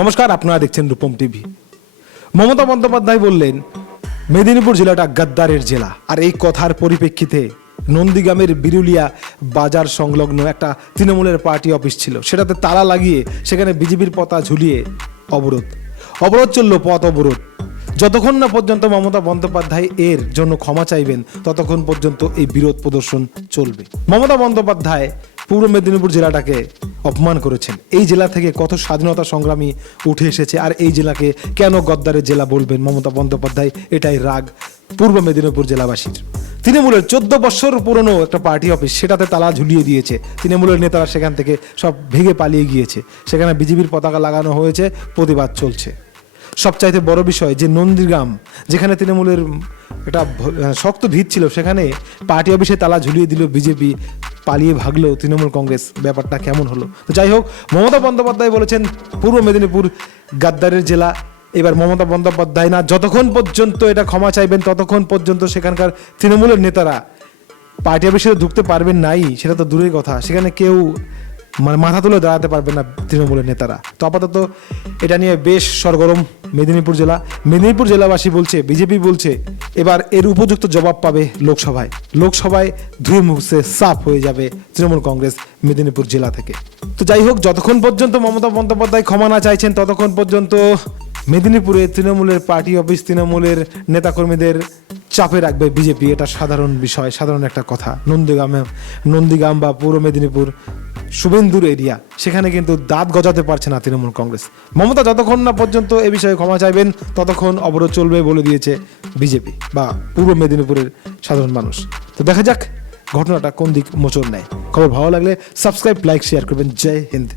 নমস্কার, আপনারা দেখছেন রূপম টিভি। মমতা বন্দ্যোপাধ্যায় বললেন, মেদিনীপুর জেলাটা গাদ্দারের জেলা। আর এই কথার পরিপ্রেক্ষিতে নন্দীগ্রামের বিরুলিয়া বাজার সংলগ্ন একটা তৃণমূলের পার্টি অফিস ছিল। সেটাতে তালা লাগিয়ে সেখানে বিজেপির পতা ঝুলিয়ে অবরোধ। অবরোধ চলল, পথ অবরোধ। যতক্ষণ না পর্যন্ত মমতা বন্দ্যোপাধ্যায় এর জন্য ক্ষমা চাইবেন, ততক্ষণ পর্যন্ত এই বিরোধ প্রদর্শন চলবে। মমতা বন্দ্যোপাধ্যায় পূর্ব মেদিনীপুর জেলাটাকে অপমান করেছেন। এই জেলা থেকে কত স্বাধীনতা সংগ্রামী উঠে এসেছে আর এই জেলাকে কেন গদ্দারের জেলা বলবেন মমতা বন্দ্যোপাধ্যায়? এটাই রাগ পূর্ব মেদিনীপুর জেলাবাসীর। তৃণমূলের চোদ্দ বছর পুরনো একটা পার্টি অফিস, সেটাতে তালা ঝুলিয়ে দিয়েছে। তৃণমূলের নেতারা সেখান থেকে সব ভেঙে পালিয়ে গিয়েছে। সেখানে বিজেপির পতাকা লাগানো হয়েছে, প্রতিবাদ চলছে। সবচাইতে বড় বিষয় যে নন্দীগ্রাম, যেখানে তৃণমূলের একটা শক্ত ভিত ছিল, সেখানে পার্টি অফিসে তালা ঝুলিয়ে দিল বিজেপি পালিয়ে ভাগলো তৃণমূল কংগ্রেস। ব্যাপারটা কেমন হলো? তো যাই হোক, মমতা বন্দ্যোপাধ্যায় বলেছেন, পূর্ব মেদিনীপুর গাদ্দারের জেলা। এবার মমতা বন্দ্যোপাধ্যায় না, যতক্ষণ পর্যন্ত এটা ক্ষমা চাইবেন, ততক্ষণ পর্যন্ত সেখানকার তৃণমূলের নেতারা পার্টি অফিসে ঢুকতে পারবেন নাই, সেটা তো দূরের কথা। সেখানে কেউ মানে মাথা তুলে দাঁড়াতে পারবে না তৃণমূলের নেতারা। তো আপাতত এটা নিয়ে বেশ সরগরম মেদিনীপুর জেলা। মেদিনীপুর জেলাবাসী বলছে, বিজেপি বলছে, এবার এর উপযুক্ত জবাব পাবে লোকসভায়। লোকসভায় ধুয়ে মুছে সাফ হয়ে যাবে তৃণমূল কংগ্রেস মেদিনীপুর জেলা থেকে। তো যাই হোক, যতক্ষণ পর্যন্ত মমতা বন্দ্যোপাধ্যায় ক্ষমা না চাইছেন, ততক্ষণ পর্যন্ত মেদিনীপুরে তৃণমূলের পার্টি অফিস, তৃণমূলের নেতাকর্মীদের চাপে রাখবে বিজেপি। এটা সাধারণ বিষয়, সাধারণ একটা কথা। নন্দীগ্রামে, নন্দীগ্রাম বা পূর্ব মেদিনীপুর শুভেন্দুর এরিয়া। সেখানে কিন্তু দাঁত গজাতে পারছে না তৃণমূল কংগ্রেস। মমতা যতক্ষণ না পর্যন্ত এ বিষয়ে ক্ষমা চাইবেন, ততক্ষণ অবরোধ চলবে বলে দিয়েছে বিজেপি বা পূর্ব মেদিনীপুরের সাধারণ মানুষ। তো দেখা যাক ঘটনাটা কোন দিক মোচড় নেয়। খবর ভালো লাগলে সাবস্ক্রাইব, লাইক শেয়ার করবেন। জয় হিন্দ।